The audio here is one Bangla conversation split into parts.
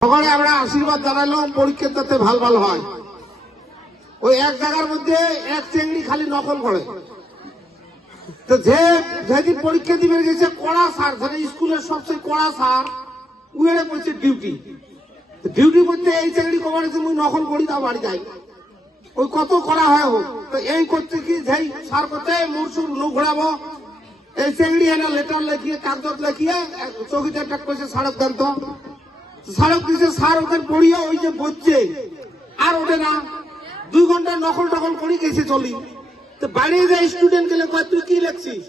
সকালে আমরা আশীর্বাদ জানালাম পরীক্ষা যাতে ভালো হয়। ওই এক জায়গার মধ্যে এক চেংড়ি খালি নকল করে। তো যেদিন পরীক্ষা দিবে গেছে কড়া স্যার, যেটা স্কুলের সবচেয়ে কড়া স্যার, উড়ে পড়ছে ডিউটি করতে এই চেংড়ি কমার মুই নকল করি তা বাড়ি যাই। ওই কত করা হয় হোক, তো এই করছে কি যেই স্যার করতে মুরসুর নু ঘোরাবো, এই চেংড়ি এনে লেটার লেখিয়ে কাগজ লেখিয়ে চৌকিতে একটা কইছে সাড়ক দেন তো, সাড়ক দিছে। স্যার ওখানে পড়িয়ে ওই যে বসছে আর ওঠে না, 2 ঘন্টা নকল টকল করি গেছে চলি। তো বাড়িয়ে যায় স্টুডেন্ট গেলে কয় তুই কি লেখছিস,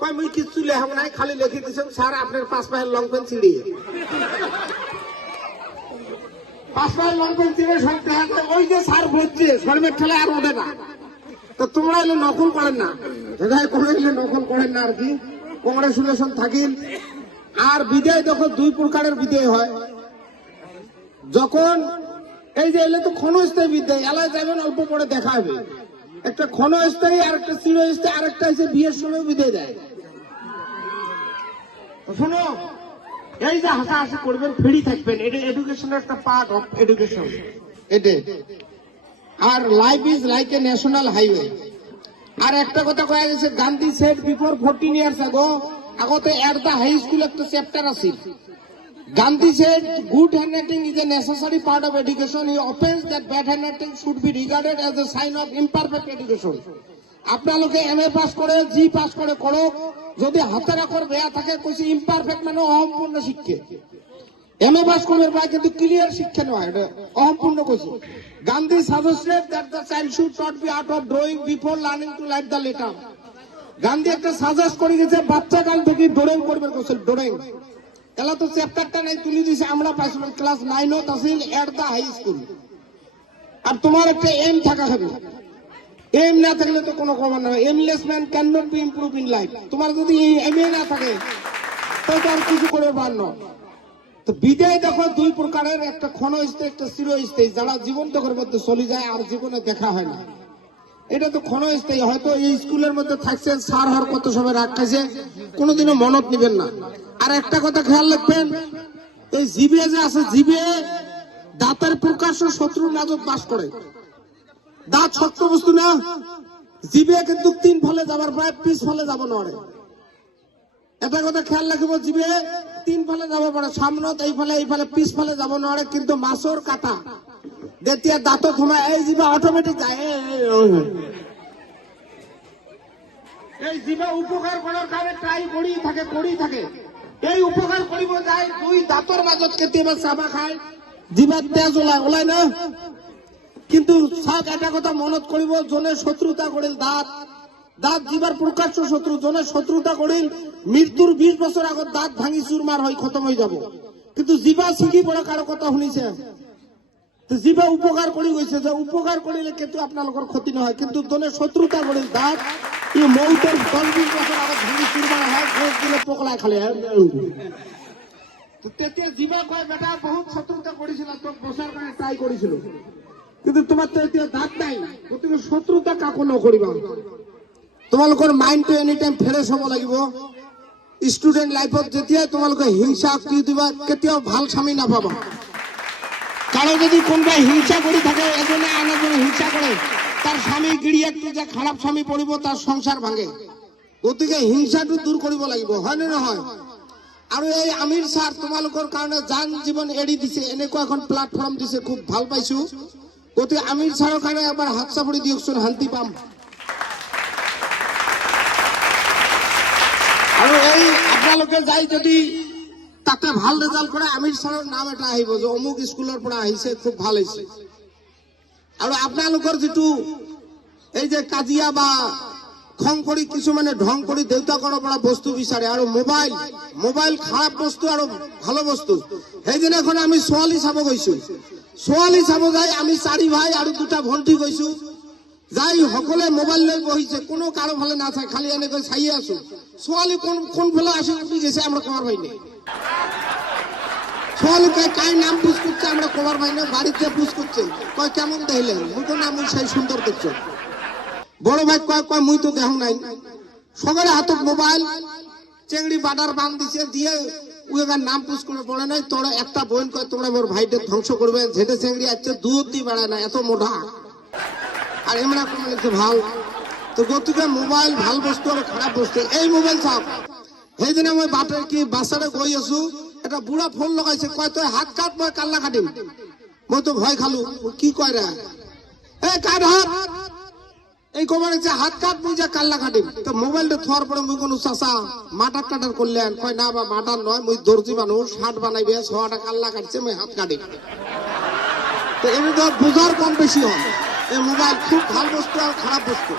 কয় মুই কিচ্ছু লেখাব নাই, খালি লিখে দিছেন স্যার আপনার 5 পায়ের লং পেন ছিঁড়িয়ে। 5 পায়ের লং পেন ছিঁড়ে সব দেখা যায় ওই যে স্যার বসছে শর্মের ঠেলে আর ওঠে না। তো তোমরা এলে নকল করেন না, এটাই করে এলে নকল করেন না আর কি। কংগ্রেচুলেশন থাকিল। আর বিদায় দেখো 2 প্রকারের বিদায় হয়। যখন এই যে এলে তো ক্ষণস্থায়ী বিদায়, এলায় যাবেন অল্প পরে দেখা হবে। একটা ক্ষণস্থায়ী আর একটা চিরস্থায়ী, আর একটা এসে বিয়ের সময় বিদায় দেয়। শোনো, এই যে হাসাহাসি করবেন, ফ্রি থাকবেন, এটা এডুকেশনের একটা পার্ট অফ এডুকেশন। এটা আর life is like a national highway. আর একটা কথা কয়া গেছে, গান্ধী সেড বিফোর 14 ইয়ার্স আগতে এট দ্য হাই স্কুল একটা চ্যাপ্টার আছে। Gandhi said, good handwriting is a necessary part of education. He opines that bad handwriting should be regarded as a sign of imperfect education. আপনার লোকে MA পাস করে, জি পাস করে করো, যদি হাতের আখর বেয়া থাকে কইছে ইমপারফেক্ট মানে অসম্পূর্ণ শিক্ষা। MA পাস করবে ভাই, কিন্তু ক্লিয়ার শিক্ষা নয়, এটা অসম্পূর্ণ কইছে। Gandhi suggested that the child should not be art of drawing before learning to write the letter. Gandhi একটা সাজেস্ট করে গেছে বাচ্চা কাল থেকে ড্রয়িং করবে কইছে, ড্রয়িং। এলা তো চ্যাপ্টারটা নাই তুলে দিছে, আমরা পাইছিলাম ক্লাস 9 আসিল এট দা হাই স্কুল। আর তোমার একটা এম থাকা হবে, এম না থাকলে তো কোনো খবর না। Aimless man can not be improve in life. তোমার যদি এম না থাকে তো আর কিছু করে পারল। তো বিদায় দেখো 2 প্রকারের, একটা ক্ষণস্থায়ী একটা চিরস্থায়ী। যারা জীবন তখন মধ্যে চলে যায় আর জীবনে দেখা হয় না, এটা তো ক্ষণস্থায়ী। হয়তো এই স্কুলের মধ্যে থাকছেন, স্যার হওয়ার কত সময় রাগ খাইছে, কোনোদিনও মনত নিবেন না। আর একটা কথা খেয়াল রাখবেন, এই জিবে যে আছে, জিবে দাঁতের প্রকাশ্য শত্রুর নাজক বাস করে। দাঁত শক্ত বস্তু না, জিবে কিন্তু 3 ফলে যাবার প্রায় 20 ফলে যাব নড়ে। এটা কথা খেয়াল রাখবো, জিবে 3 ফলে যাব পারে, সামনত এই ফলে 20 ফলে যাব নড়ে। কিন্তু মাছর কাটা দেতিয়া দাঁত থমা, এই জিবে অটোমেটিক যায়। এই জিবে উপকার করার কারণে ট্রাই করেই থাকে। এই উপকার করিব যায় 2 দাঁতর মাজত কেতিয়াবা চাবা খায়, জিবার তেজ ওলায় না। কিন্তু সাক এটা কথা মনত করিব, জনে শত্রুতা করিল দাঁত জিবার প্রকাশ্য শত্রু। জনে শত্রুতা করিল মৃত্যুর 20 বছর আগত দাঁত ভাঙি চুরমার হয় খতম হয়ে যাব। কিন্তু জিবা শিখি পড়া কারো কথা শুনিছে, তো জিবা উপকার করি গেছে, যে উপকার করিলে কিন্তু আপনার ক্ষতি নহয়। কিন্তু জনে শত্রুতা করিল দাঁত, ই মৌতের 10-20 বছর আগত ভাঙি চুরমার হয়, ঘোষ দিলে পোকলায় খালে। তেতিয়া জিবা কয় বেটা বহুত শত্রুতা করেছিল, তোর বসার কারণে ট্রাই করেছিল, কিন্তু তোমার তো এতিয়া দাঁত নাই, গতিকে শত্রুতা কাকো নকৰিবা। তোমালোকৰ মাইন্ডটো এনি টাইম ফ্ৰেছ হ'ব লাগিব। ষ্টুডেন্ট লাইফত যেতিয়া তোমালোকে হিংসা কি দিবা, কেতিয়াও ভাল স্বামী নাপাবা। কারো যদি কোনোবাই হিংসা কৰি থাকে, এজনে আন এজনে হিংসা কৰে, তার স্বামী গিৰিয়েকটো যে খারাপ স্বামী পৰিব, তার সংসার ভাঙে। গতিকে হিংসাটো দূর কৰিব লাগিব, হয় নে নহয়? আৰু এই আমিৰ স্যার তোমালোকৰ কাৰণে জান জীবন এৰি দিছে, এনেকুৱা এখন প্লাটফর্ম দিছে, খুব ভাল পাইছো। গতিকে আমিৰ স্যাৰৰ কাৰণে এবাৰ হাত চাপৰি দিয়কচোন, শান্তি পাম। আৰু এই আপোনালোকে যাই যদি তাতে ভাল রেজাল্ট করে, আমিৰ স্যাৰৰ নাম এটা আহিব যে অমুক স্কুলৰ পৰা আহিছে, খুব ভাল হৈছে। আৰু আপোনালোকৰ যেটো এই যে কাজিয়া বা খং কৰি কিছুমানে ঢং কৰি দেউতাকৰ পৰা বস্তু বিচাৰে, আৰু মোবাইল খারাপ বস্তু আৰু ভালো বস্তু। সেইদিনাখন আমি ছোৱালী চাব গৈছো, ছোৱালী চাব যাই আমি 4 ভাই আৰু 2টা ভন্টি গৈছো। যাই সকলে মোবাইল লৈ বহিছে, কোনো কারো ভালে না চাই, খালি এনেকৈ চাইয়ে আছো। ছোৱালী কোন ফেলে আসি উঠি গেছে, আমরা কবার পাইনি। ছোৱালীকে কাই নাম পুষ করছে, আমরা কবার পাইনি। বাড়িতে পুষ করছে, কয় কেমন দেখলেন, মুখো নাম সেই সুন্দর দেখছো। বড় ভাই কয় মুই তো দেখ নাই। সবার হাতত মোবাইল, চেংড়ি বাটার বান দিছে, দিয়ে উগার নাম পুষ করে পড়ে নাই, তোরা একটা বোন কয় তোমরা মোর ভাইটা ধ্বংস করবে, ঝেটে চেংড়ি আছে দুধ দিয়ে বেড়ায় না, এত মোটা। আর এমরা কমেছে ভাল। তো গতিকে মোবাইল ভাল বস্তু আর খারাপ বস্তু। এই মোবাইল সব সেইদিন মই বাপের কি বাচ্চারে গৈ আছো, এটা বুঢ়া ফোন লগাইছে, কয় তই হাত কাট মই কাল্লা কাটিম। মই তো ভয় খালো, কি কয় রে এই কাট হাত, এই কবার হাত কাট মুই যা কাল্লা কাটিম। তো মোবাইলটা থোয়ার পরে মুই কোনো চাচা মাটার কাটার করলেন, কয় না বা মাটার নয়, মুই দর্জি মানুষ, হাট বানাইবে, ছটা কাল্লা কাটছে, মুই হাত কাটিম। তো এমনি তো বোঝার কম বেশি হয়। এই মোবাইল খুব ভাল বস্তু আর খারাপ বস্তু।